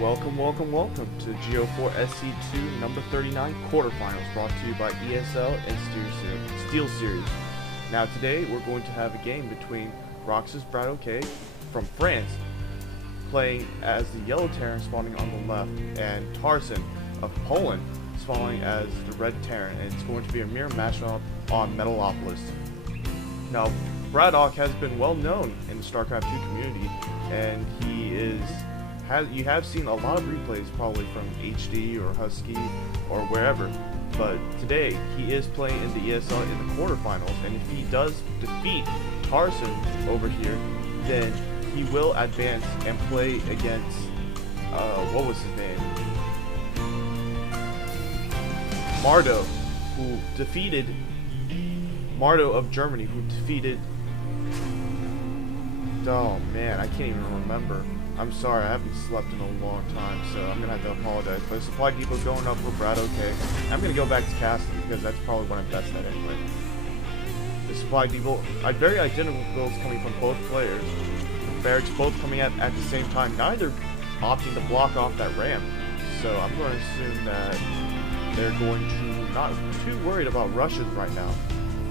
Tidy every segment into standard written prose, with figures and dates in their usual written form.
Welcome, welcome, welcome to Go4SC2 number 39 Quarterfinals, brought to you by ESL and Steel Series. Now today we're going to have a game between Rox's BratOk from France, playing as the yellow Terran spawning on the left, and Tarson of Poland spawning as the red Terran, and it's going to be a mirror matchup on Metalopolis. Now, BratOk has been well known in the StarCraft 2 community, and you have seen a lot of replays probably from HD or Husky or wherever, but today he is playing in the ESL in the quarterfinals, and if he does defeat Tarson over here, then he will advance and play against, what was his name? Mardo, who defeated Mardo of Germany, who defeated, oh man, I can't even remember. I'm sorry, I haven't slept in a long time, so I'm going to have to apologize. But Supply Depot going up for BratOk. I'm going to go back to casting because that's probably what I'm best at anyway. The Supply Depot, very identical builds coming from both players. The barracks both coming at the same time, neither opting to block off that ramp. So I'm going to assume that they're going to not too worried about rushes right now.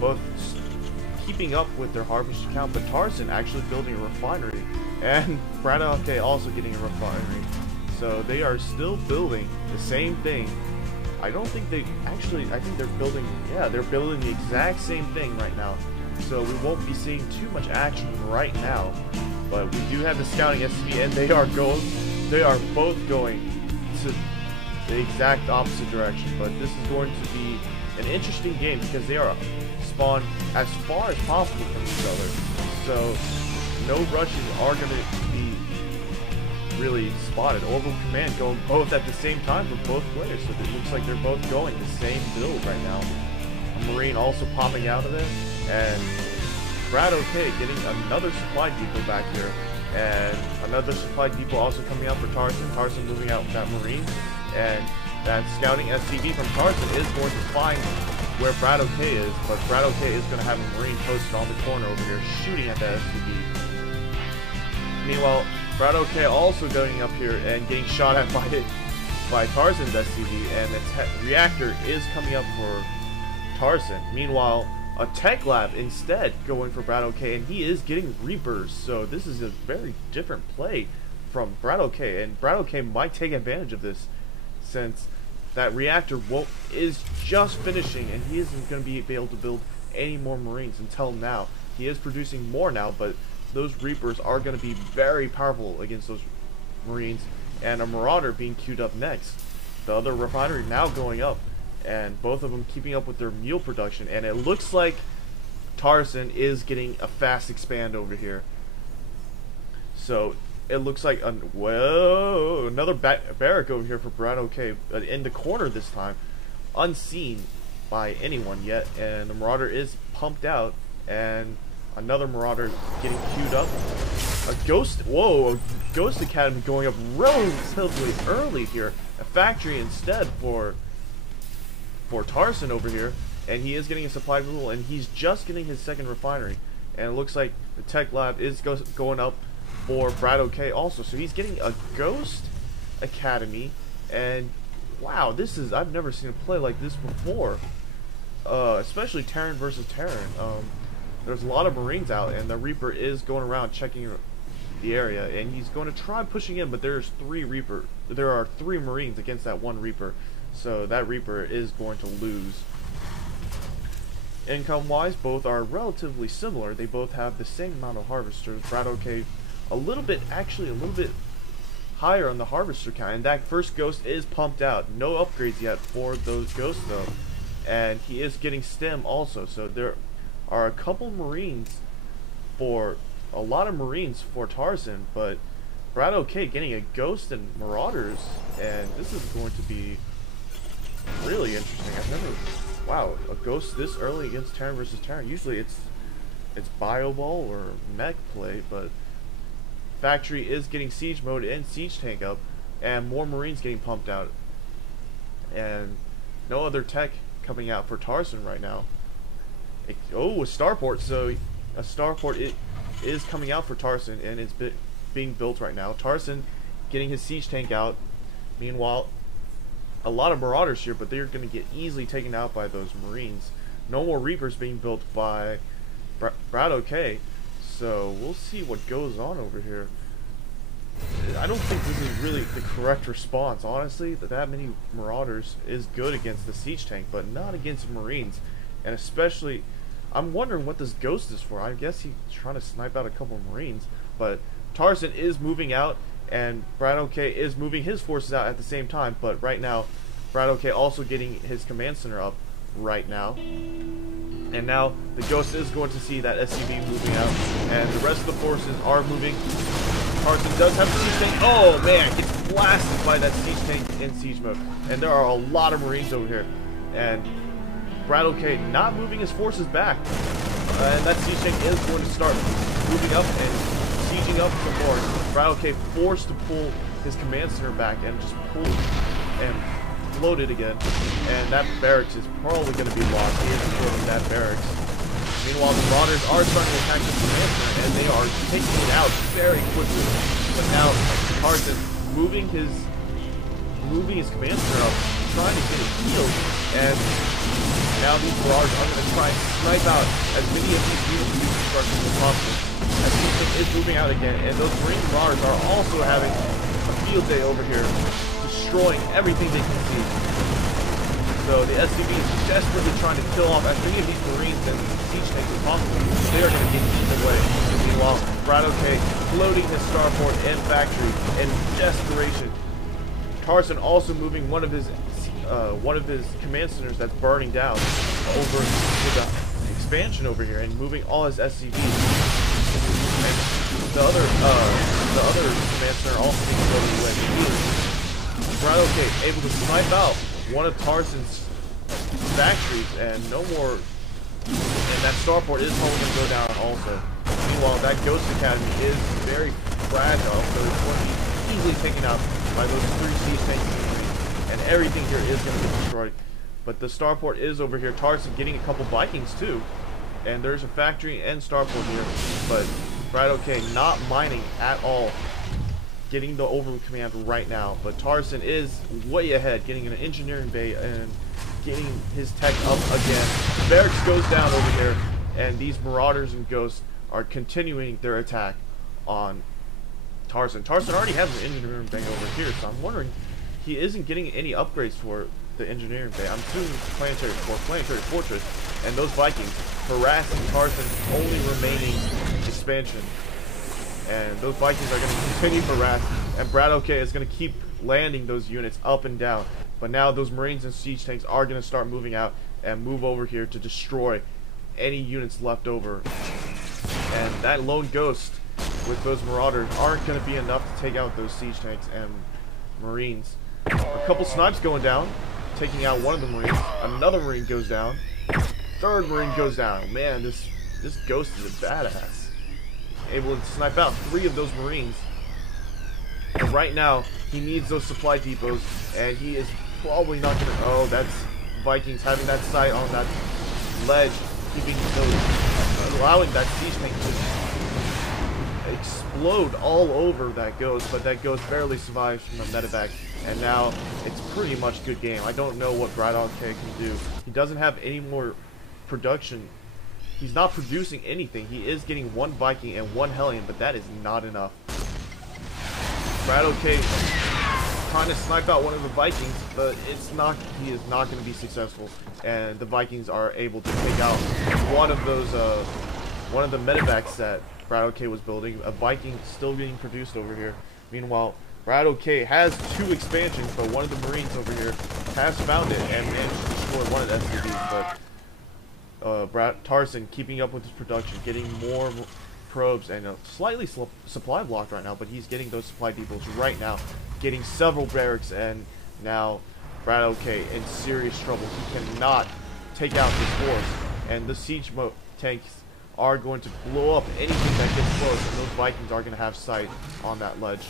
Both keeping up with their harvest count, but Tarson actually building a refinery, and BratOk also getting a refinery. So they are still building the same thing. I don't think they actually, I think they're building, yeah, they're building the exact same thing right now. So we won't be seeing too much action right now, but we do have the scouting SCV, and they are both going to the exact opposite direction. But this is going to be an interesting game because they are spawned as far as possible from each other, so no rushes are going to be really spotted. Orbital command going both at the same time for both players, so it looks like they're both going the same build right now. A Marine also popping out of there, and BratOk getting another supply depot back here, and another supply depot also coming out for Tarson. Tarson moving out with that Marine, and that scouting SCV from Tarson is going to find where BratOk is, but BratOk is going to have a Marine posted on the corner over here shooting at that SCV. Meanwhile, BratOk also going up here and getting shot at by Tarson's SCV, and the reactor is coming up for Tarson. Meanwhile, a tech lab instead going for BratOk, and he is getting Reapers, so this is a very different play from BratOk, and BratOk might take advantage of this since that reactor is just finishing, and he isn't going to be able to build any more Marines until now. He is producing more now, but those Reapers are going to be very powerful against those Marines, and a Marauder being queued up next. The other refinery now going up, and both of them keeping up with their mule production, and it looks like Tarson is getting a fast expand over here. So it looks like another barrack over here for BratOk in the corner this time, unseen by anyone yet, and the Marauder is pumped out, and another Marauder getting queued up. A Ghost Academy going up relatively early here. A factory instead for Tarson over here, and he is getting a supply rule, and he's just getting his second refinery, and it looks like the tech lab is going up for BratOk also, so he's getting a Ghost Academy, and wow, I've never seen a play like this before, especially Terran versus Terran. There's a lot of Marines out, and the Reaper is going around checking the area, and he's going to try pushing in, but there are three Marines against that one Reaper, so that Reaper is going to lose. Income wise, both are relatively similar. They both have the same amount of harvesters. BratOk a little bit higher on the harvester count, and that first Ghost is pumped out. No upgrades yet for those Ghosts though, and he is getting stem also, so there are a couple Marines a lot of Marines for Tarson, but BratOk getting a Ghost and Marauders, and this is going to be really interesting. Wow, a Ghost this early against Terran versus Terran. Usually it's Bio Ball or mech play, but factory is getting siege mode and siege tank up, and more Marines getting pumped out, and no other tech coming out for Tarson right now. A starport. So a starport is coming out for Tarson, and it's being built right now. Tarson getting his siege tank out. Meanwhile, a lot of Marauders here, but they're going to get easily taken out by those Marines. No more Reapers being built by BratOk, so we'll see what goes on over here. I don't think this is really the correct response, honestly. That many Marauders is good against the siege tank, but not against Marines. And especially, I'm wondering what this Ghost is for. I guess he's trying to snipe out a couple Marines, but Tarson is moving out, and BratOk is moving his forces out at the same time. But right now, BratOk also getting his command center up right now. And now the Ghost is going to see that SCV moving out, and the rest of the forces are moving. Tarson does have the siege tank. Oh man, gets blasted by that siege tank in siege mode. And there are a lot of Marines over here. And BratOk not moving his forces back. And that siege tank is going to start moving up and sieging up some more. BratOk forced to pull his command center back and just pull and float it again. And that barracks is probably going to be lost. He isn't building that barracks. Meanwhile, the Marauders are starting to attack this command center, and they are taking it out very quickly. But now Tarson moving his command center up, trying to get it healed, and now these Marauders are going to try and snipe out as many of these units constructions as possible. As Houston is moving out again, and those Marine Marauders are also having a field day over here, destroying everything they can see. So the SCV is desperately trying to kill off as many of these Marines and siege tanks as possible. They are going to get eaten away. Meanwhile, BratOk floating his starport and factory in desperation. Tarson also moving one of his command centers that's burning down over to the expansion over here, and moving all his SCVs. And the other command center also being floated away. BratOk able to snipe out one of Tarson's factories, and no more, and that starport is probably going to go down also. Meanwhile, that Ghost Academy is very fragile, so it's going to be easily taken out by those 3 siege tanks, and everything here is going to be destroyed. But the starport is over here. Tarson getting a couple Vikings too, and there's a factory and starport here, but BratOk not mining at all, getting the over command right now. But Tarson is way ahead, getting an engineering bay and getting his tech up again. Barracks goes down over here, and these Marauders and Ghosts are continuing their attack on Tarson. Tarson already has an engineering bay over here, so I'm wondering he isn't getting any upgrades for the engineering bay. I'm assuming planetary fortress, and those Vikings harassing Tarson's only remaining expansion. And those Vikings are going to continue to harass, and BratOk is going to keep landing those units up and down. But now those Marines and siege tanks are going to start moving out and move over here to destroy any units left over. And that lone Ghost with those Marauders aren't going to be enough to take out those siege tanks and Marines. A couple snipes going down, taking out one of the Marines. Another Marine goes down. Third Marine goes down. Man, this Ghost is a badass. Able to snipe out 3 of those Marines. And right now, he needs those supply depots, and he is probably not going to... Oh, that's Vikings having that sight on that ledge, keeping those... allowing that siege tank to explode all over that Ghost, but that Ghost barely survives from the medevac, and now it's pretty much good game. I don't know what BratOk can do. He doesn't have any more production. He's not producing anything. He is getting 1 Viking and 1 Hellion, but that is not enough. BratOk trying to snipe out one of the Vikings, but he is not going to be successful. And the Vikings are able to take out one of the medevacs that BratOk was building. A Viking still being produced over here. Meanwhile, BratOk has 2 expansions, but one of the Marines over here has found it and managed to destroy one of the SCVs, but Tarson keeping up with his production, getting more probes, and a slightly supply blocked right now, but he's getting those supply depots right now, getting several barracks, and now BratOk in serious trouble. He cannot take out this force, and the siege tanks are going to blow up anything that gets close, and those Vikings are going to have sight on that ledge.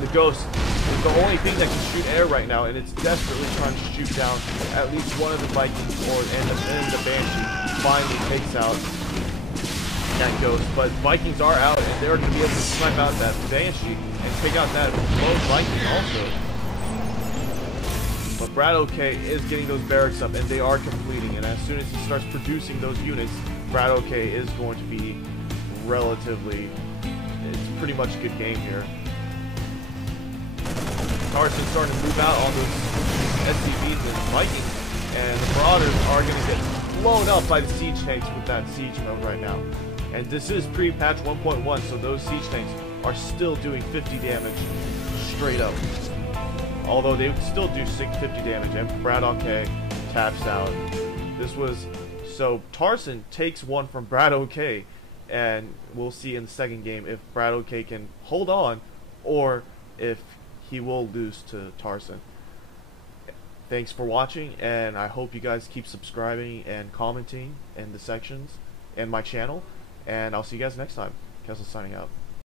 The Ghost is the only thing that can shoot air right now, and it's desperately trying to shoot down at least one of the Vikings, and the Banshee finally takes out that Ghost. But Vikings are out, and they're going to be able to snipe out that Banshee and take out that lone Viking also. But BratOk is getting those barracks up, and they are completing. And as soon as he starts producing those units, BratOk is going to be relatively, it's pretty much a good game here. Tarson's starting to move out on those SCVs and Vikings, and the Marauders are going to get blown up by the siege tanks with that siege mode right now. And this is pre-patch 1.1, so those siege tanks are still doing 50 damage straight up. Although they would still do 650 damage, and BratOk taps out. This was, so Tarson takes one from BratOk, and we'll see in the second game if BratOk can hold on, or if he will lose to Tarson. Thanks for watching, and I hope you guys keep subscribing and commenting in the sections and my channel, and I'll see you guys next time. Kessel signing out.